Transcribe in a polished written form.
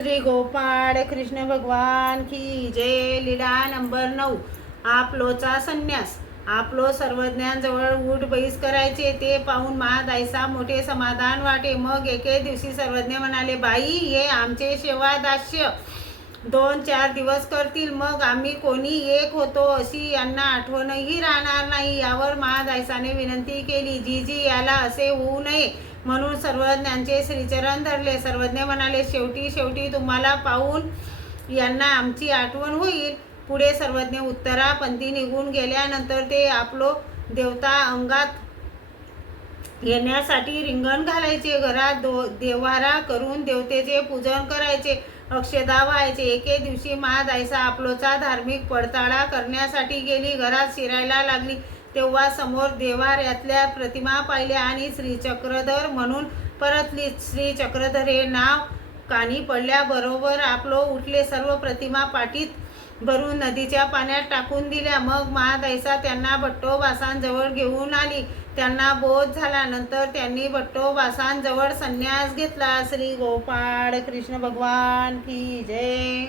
श्री गोपाळ कृष्ण भगवान की जय. लीला नंबर 9. आपलोचा संन्यास. आपलो सर्वज्ञांजवळ ऊठ बैस करायचे ते पाहून महादाईसा मोठे समाधान वाटे. मग एके दिवशी सर्वज्ञ म्हणाले, बाई हे आमचे सेवा दास्य 2-4 दिवस करतील, मग आम्ही कोणी एक होतो अशी यांना आठवणही राहणार नाही. यावर महादाईसाने विनंती केली, जीजी याला असे होऊ नये म्हणून सर्वज्ञांचे श्रीचरण धरले. सर्वज्ञ म्हणाले, शेवटी तुम्हाला पाहून यांना आमची आठवण होईल. पुढे सर्वज्ञ उत्तरापंथी निघून गेल्यानंतर ते आपलो देवता अंगात येण्यासाठी रिंगण घालायचे. घरात देवारा करून देवतेचे पूजन करायचे, अक्षदा व्हायचे. एके दिवशी महादाईसा आपलोचा धार्मिक पडताळा करण्यासाठी गेली. घरात शिरायला लागली तेव्हा समोर देवाऱ्यातल्या प्रतिमा पाहिल्या आणि श्रीचक्रधर म्हणून परतली. श्रीचक्रधर हे नाव कानी पडल्याबरोबर आपलो उठले. सर्व प्रतिमा पाठीत भरून नदीच्या पाण्यात टाकून दिल्या. मग महादाईसा त्यांना भट्टोबासांजवळ घेऊन आली. त्यांना बोध झाला. नंतर त्यांनी भट्टोबासांजवळ संन्यास घेतला. श्री गोपाळ कृष्ण भगवान की जय.